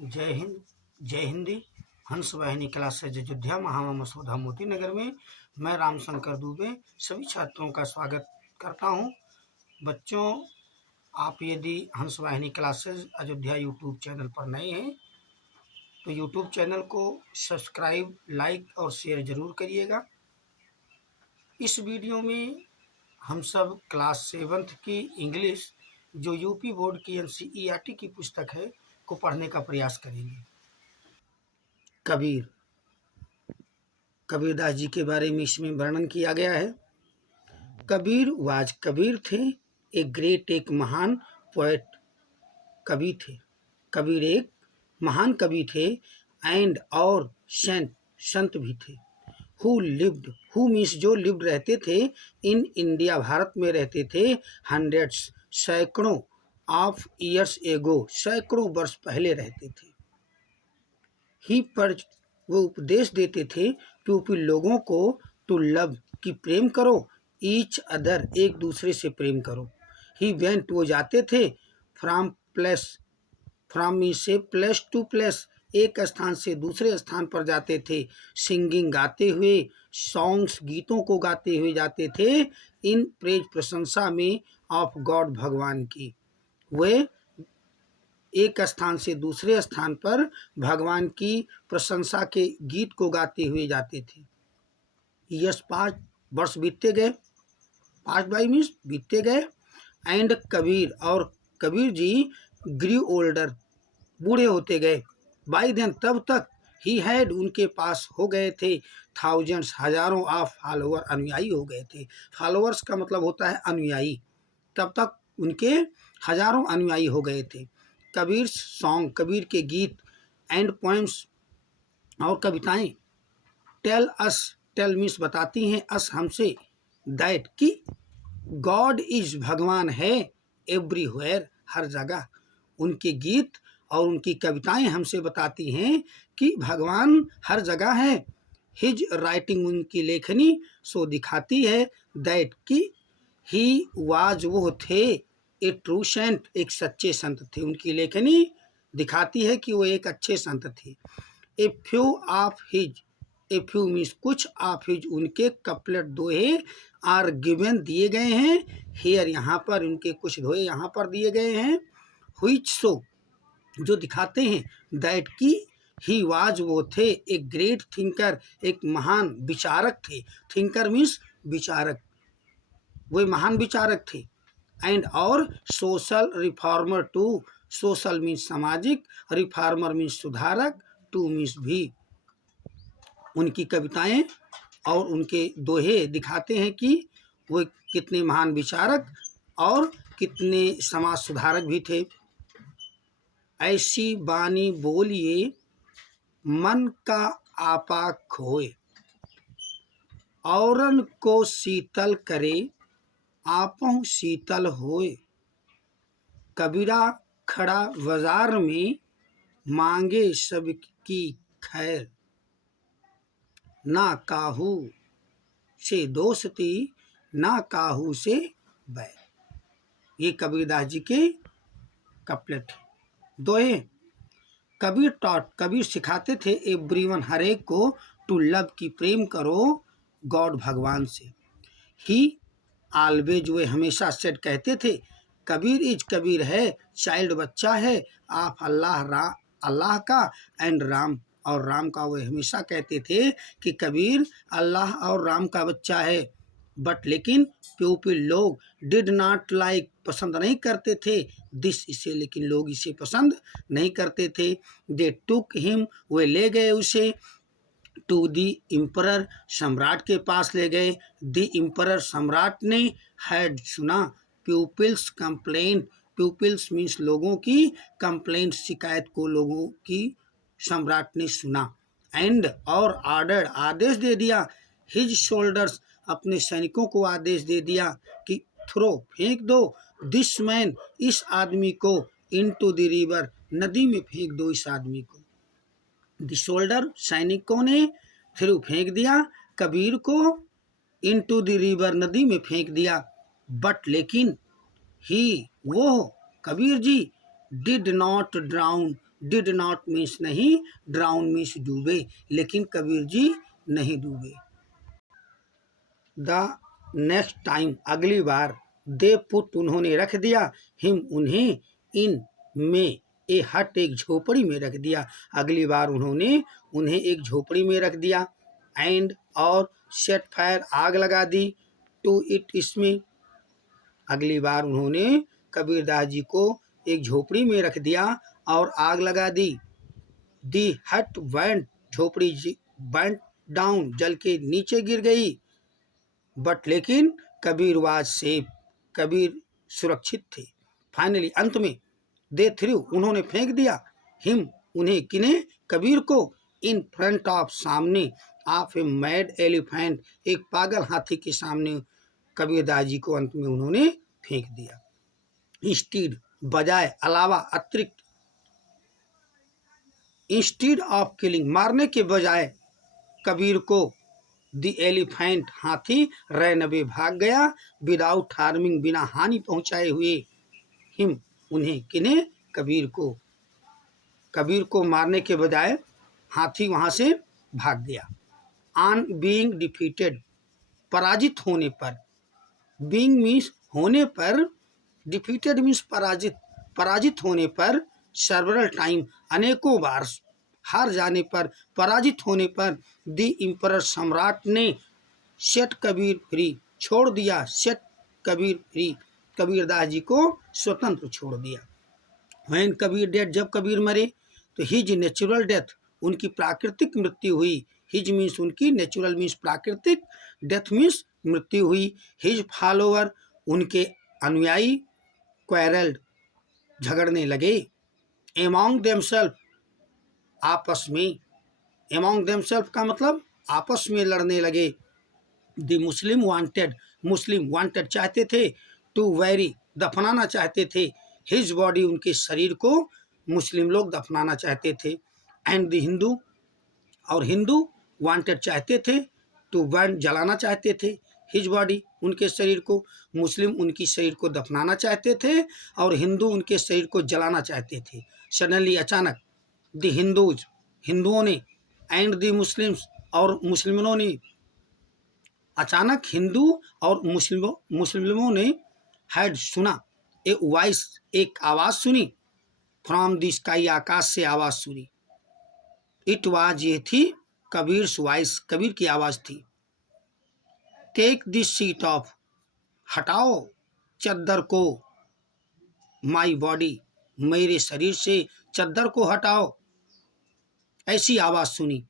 जय हिंद, जय हिंदी। हंस वाहिनी क्लासेज अयोध्या महामा मसौदा मोती नगर में मैं रामशंकर दुबे सभी छात्रों का स्वागत करता हूं। बच्चों, आप यदि हंस वाहिनी क्लासेज अयोध्या यूट्यूब चैनल पर नए हैं तो यूट्यूब चैनल को सब्सक्राइब, लाइक और शेयर ज़रूर करिएगा। इस वीडियो में हम सब क्लास 7th की इंग्लिश जो यूपी बोर्ड की NCERT की पुस्तक है को पढ़ने का प्रयास करेंगे। कबीर, कबीरदास जी के बारे में इसमें वर्णन किया गया है। कबीर कबीर थे एक ग्रेट, एक महान पोएट कवि थे। कबीर एक महान कवि थे एंड और संत भी थे। हु मीन्स जो लिव्ड रहते थे इन इंडिया, भारत में रहते थे, हंड्रेड्स सैकड़ों ऑफ ईयर्स एगो, सैकड़ों वर्ष पहले रहते थे। ही पर वो उपदेश देते थे पीपल लोगों को टू लव कि प्रेम करो, ईच अदर एक दूसरे से प्रेम करो। ही वेंट वो जाते थे फ्रॉम मीन से प्लेस टू प्लेस, एक स्थान से दूसरे स्थान पर जाते थे। सिंगिंग गाते हुए, सॉन्ग्स गीतों को गाते हुए जाते थे। इन प्रेज प्रशंसा में ऑफ गॉड भगवान की। वे एक स्थान से दूसरे स्थान पर भगवान की प्रशंसा के गीत को गाते हुए जाते थे। यस 5 वर्ष बीतते गए, 5 बाई मीन्स बीतते गए। एंड कबीर और कबीर जी ग्री ओल्डर, बूढ़े होते गए। बाई देन तब तक ही हैड उनके पास हो गए थे थाउजेंड्स, हजारों ऑफ फॉलोअर, अनुयायी हो गए थे। फॉलोअर्स का मतलब होता है अनुयायी। तब तक उनके हजारों अनुयायी हो गए थे। कबीर सॉन्ग, कबीर के गीत, एंड पोएम्स और कविताएं, टेल मीन्स बताती हैं, अस हमसे, दैट कि गॉड इज भगवान है एवरीवेयर, हर जगह। उनके गीत और उनकी कविताएं हमसे बताती हैं कि भगवान हर जगह है। हिज राइटिंग, उनकी लेखनी सो दिखाती है दैट कि ही वाज, वो थे, ए ट्रू सेंट, एक सच्चे संत थे। उनकी लेखनी दिखाती है कि वो एक अच्छे संत थे। A few of his, a few means कुछ, ऑफ हिज उनके कपलेट दोहे आर गिवन दिए गए हैं। हेयर यहाँ पर, उनके कुछ दोहे यहाँ पर दिए गए हैं। व्हिच सो जो दिखाते हैं दैट की ही वाज, वो थे, एक ग्रेट थिंकर, एक महान विचारक थे। थिंकर मीन्स विचारक, वे महान विचारक थे। एंड और social reformer too, social means सामाजिक, रिफॉर्मर मीन्स सुधारक, टू मीन्स भी। उनकी कविताएं और उनके दोहे दिखाते हैं कि वो कितने महान विचारक और कितने समाज सुधारक भी थे। ऐसी बानी बोलिए मन का आपा खोए, औरन को शीतल करे आपों शीतल होए। कबीरा खड़ा बाजार में मांगे सबकी खैर, ना काहू से दोस्ती ना काहू से बैर। ये कबीरदास जी के कपलेट दोहे। कबीर टॉट, कबीर सिखाते थे एवरीवन, हर एक को, टू लव की प्रेम करो, गॉड भगवान से। ही ऑलवेज, वे हमेशा सेड कहते थे, कबीर इज, कबीर है, चाइल्ड बच्चा है, ऑफ अल्लाह का, एंड राम और राम का। वे हमेशा कहते थे कि कबीर अल्लाह और राम का बच्चा है। बट लेकिन पीपल लोग डिड नॉट लाइक, पसंद नहीं करते थे, दिस इसे, लेकिन लोग इसे पसंद नहीं करते थे। दे टुक हिम, वे ले गए उसे, टू दी इम्परर, सम्राट के पास ले गए। दी इम्परर, सम्राट ने, हैड सुना, पीपल्स कंप्लेंट, पीपल्स मीन्स लोगों की, कंप्लेंट शिकायत को लोगों की सम्राट ने सुना। एंड और ऑर्डर आदेश दे दिया, हिज शोल्डर्स अपने सैनिकों को आदेश दे दिया कि थ्रो फेंक दो, दिस मैन इस आदमी को, इनटू द रिवर नदी में फेंक दो इस आदमी को। द शोल्डर सैनिकों ने, थ्रू फेंक दिया, कबीर को, इनटू द रिवर नदी में फेंक दिया। बट लेकिन ही, वो Kabir ji, did not drown, did not means नहीं, ड्राउन मीन्स डूबे, लेकिन कबीर जी नहीं डूबे। द नेक्स्ट टाइम अगली बार, दे पुट उन्होंने रख दिया, हिम उन्हें, इन में ए हट एक झोपड़ी में रख दिया, अगली बार उन्होंने उन्हें एक झोपड़ी में रख दिया। एंड और सेट फायर आग लगा दी, टू इट इसमें, अगली बार उन्होंने कबीरदास जी को एक झोपड़ी में रख दिया और आग लगा दी। दी हट वेंट, झोपड़ी वेंट डाउन, जल के नीचे गिर गई। बट लेकिन कबीर वाज सेफ, कबीर सुरक्षित थे। फाइनली अंत में, दे थ्रू उन्होंने फेंक दिया, हिम उन्हें, किन्हें, कबीर को, इन फ्रंट ऑफ सामने, ऑफ ए मैड एलिफेंट एक पागल हाथी के सामने कबीरदास जी को अंत में उन्होंने फेंक दिया। इंस्टीड बजाय, अलावा, अतिरिक्त, इंस्टीड ऑफ किलिंग मारने के बजाय कबीर को, द एलिफेंट हाथी, रैन अवे भाग गया, विदाउट हार्मिंग बिना हानि पहुंचाए हुए, हिम उन्हें, किन्हें, कबीर को, कबीर को मारने के बजाय हाथी वहां से भाग गया। ऑन बीइंग डिफीटेड, पराजित होने पर, बीइंग मीन्स होने पर, डिफीटेड मीन्स पराजित, पराजित होने पर, सेवरल टाइम अनेकों बार, हार जाने पर, पराजित होने पर, द इम्परर सम्राट ने, सेट कबीर फ्री छोड़ दिया, सेट कबीर फ्री कबीरदास जी को स्वतंत्र छोड़ दिया। व्हेन कबीर डेड, जब कबीर मरे, तो हिज नेचुरल डेथ, उनकी प्राकृतिक मृत्यु हुई। हिज मीन्स उनकी, नेचुरल मीन्स प्राकृतिक, डेथ मीन्स मृत्यु हुई। हिज फॉलोअर, उनके अनुयायी, क्वेरल्ड झगड़ने लगे, एमॉन्ग देमसेल्फ आपस में, एमॉन्ग देमसेल्फ का मतलब आपस में लड़ने लगे। The Muslim wanted, Muslim wanted चाहते थे, टू वेरी दफनाना चाहते थे, हिज बॉडी उनके शरीर को मुस्लिम लोग दफनाना चाहते थे। एंड द हिंदू, और हिंदू वांटेड चाहते थे, टू बर्न जलाना चाहते थे, हिज बॉडी उनके शरीर को, मुस्लिम उनकी शरीर को दफनाना चाहते थे और हिंदू उनके शरीर को जलाना चाहते थे। सडनली अचानक, द हिंदूज हिंदुओं ने, एंड द मुस्लिम्स और मुस्लिमों ने, अचानक हिंदू और मुस्लिमों ने, हैड सुना, ए वॉइस एक आवाज सुनी, फ्रॉम द स्काई आकाश से आवाज सुनी। इट वाज ये थी, कबीर्स वॉइस कबीर की आवाज थी। टेक दिस सीट ऑफ, हटाओ चद्दर को, माई बॉडी मेरे शरीर से चद्दर को हटाओ, ऐसी आवाज सुनी।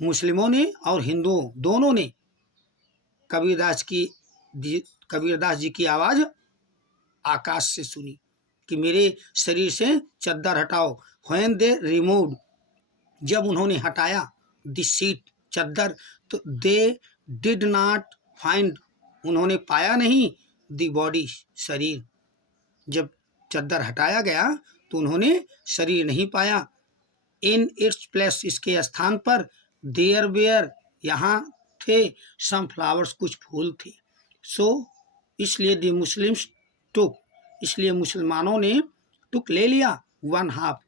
मुस्लिमों ने और हिंदुओं दोनों ने कबीरदास जी की आवाज आकाश से सुनी कि मेरे शरीर से चद्दर हटाओ। व्हेन दे रिमूव्ड, जब उन्होंने हटाया, द सीट चद्दर, तो दे डिड नॉट फाइंड, उन्होंने पाया नहीं, द बॉडी शरीर, जब चद्दर हटाया गया तो उन्होंने शरीर नहीं पाया। इन इट्स प्लेस, इसके स्थान पर, देयर वेयर, यहाँ थे, सम फ्लावर्स, कुछ फूल थे। सो इसलिए द मुस्लिम्स टुक, इसलिए मुसलमानों ने, टुक ले लिया, वन हाफ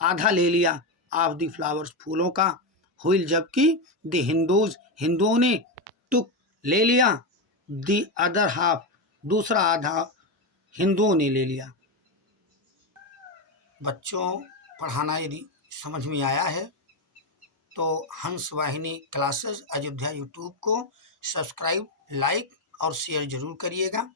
आधा ले लिया, ऑफ द फ्लावर्स फूलों का, हुई जबकि द हिंदूज हिंदुओं ने, टुक ले लिया, द अदर हाफ दूसरा आधा हिंदुओं ने ले लिया। बच्चों, पढ़ाना यदि समझ में आया है तो हंस वाहिनी क्लासेस अयोध्या यूट्यूब को सब्सक्राइब, लाइक और शेयर जरूर करिएगा।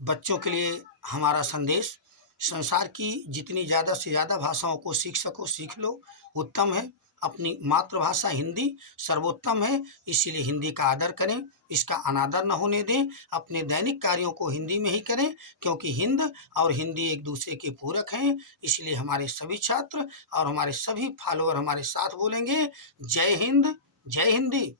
बच्चों के लिए हमारा संदेश, संसार की जितनी ज़्यादा से ज़्यादा भाषाओं को सीख सको सीख लो, उत्तम है। अपनी मातृभाषा हिंदी सर्वोत्तम है, इसीलिए हिंदी का आदर करें, इसका अनादर न होने दें। अपने दैनिक कार्यों को हिंदी में ही करें, क्योंकि हिंद और हिंदी एक दूसरे के पूरक हैं। इसलिए हमारे सभी छात्र और हमारे सभी फॉलोअर हमारे साथ बोलेंगे, जय हिंद, जय हिंदी।